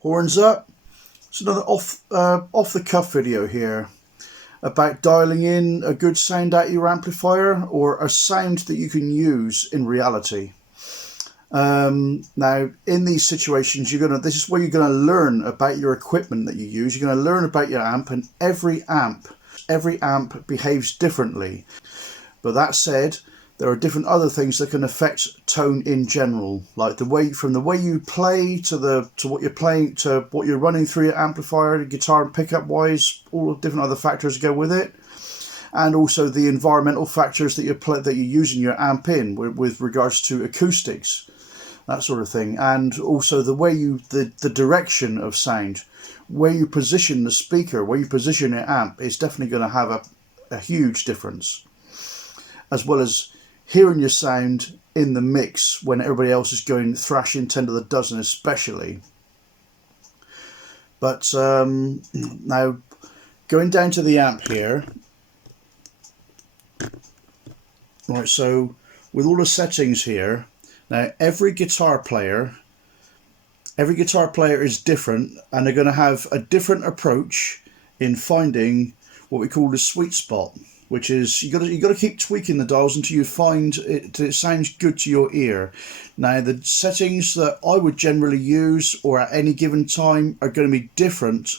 Horns up. It's another off the cuff video here about dialing in a good sound out your amplifier, or a sound that you can use in reality. Now, in these situations, this is where you're gonna learn about your equipment that you use. You're gonna learn about your amp, and every amp behaves differently. But that said, there are different other things that can affect tone in general, like the way you play to what you're playing, to what you're running through your amplifier, guitar and pickup wise. All the different other factors go with it, and also the environmental factors that you're using your amp in with regards to acoustics, that sort of thing, and also the way the direction of sound, where you position the speaker, where you position your amp is definitely going to have a huge difference, as well as hearing your sound in the mix when everybody else is going thrashing 10 to the dozen especially. But now going down to the amp here, right, so with all the settings here, now every guitar player is different, and they're going to have a different approach in finding what we call the sweet spot, which is you got to keep tweaking the dials until you find it sounds good to your ear. Now, the settings that I would generally use, or at any given time, are going to be different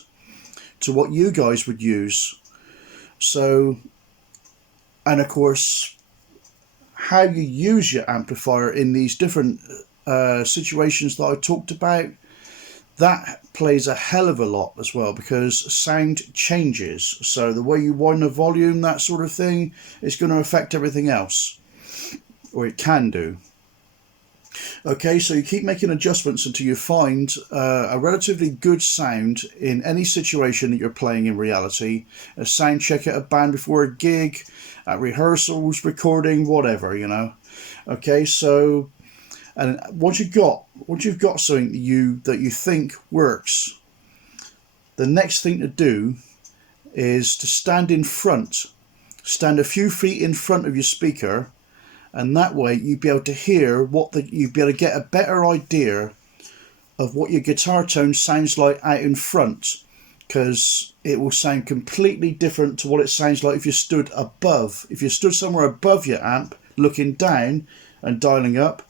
to what you guys would use. So, and of course, how you use your amplifier in these different situations that I talked about, that plays a hell of a lot as well, because sound changes. So the way you wind the volume, that sort of thing, is going to affect everything else, or it can do. Okay, so you keep making adjustments until you find a relatively good sound in any situation that you're playing in reality. A sound check at a band before a gig, at rehearsals, recording, whatever, you know. Okay, so, and once you've got something that you think works, the next thing to do is to stand a few feet in front of your speaker, and that way you'd be able to hear you'd be able to get a better idea of what your guitar tone sounds like out in front, because it will sound completely different to what it sounds like if you stood somewhere above your amp looking down and dialing up.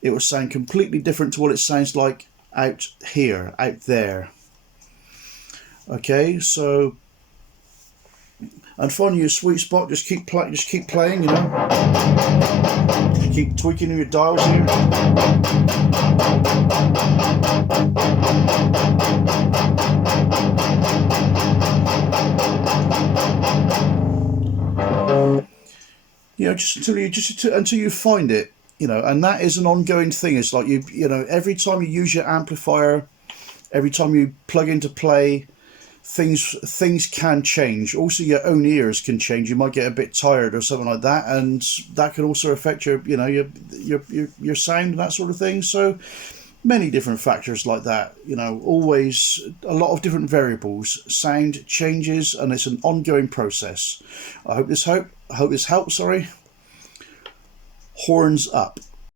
It will sound completely different to what it sounds like out there. Okay, so, and finding your sweet spot, just keep playing, you know. Keep tweaking your dials here. You know, just until you find it. You know, and that is an ongoing thing. It's like you know, every time you use your amplifier, every time you plug into play, things can change. Also, your own ears can change. You might get a bit tired or something like that, and that can also affect your sound and that sort of thing. So many different factors like that. You know, always a lot of different variables. Sound changes, and it's an ongoing process. I hope this helps. Sorry. Horns up.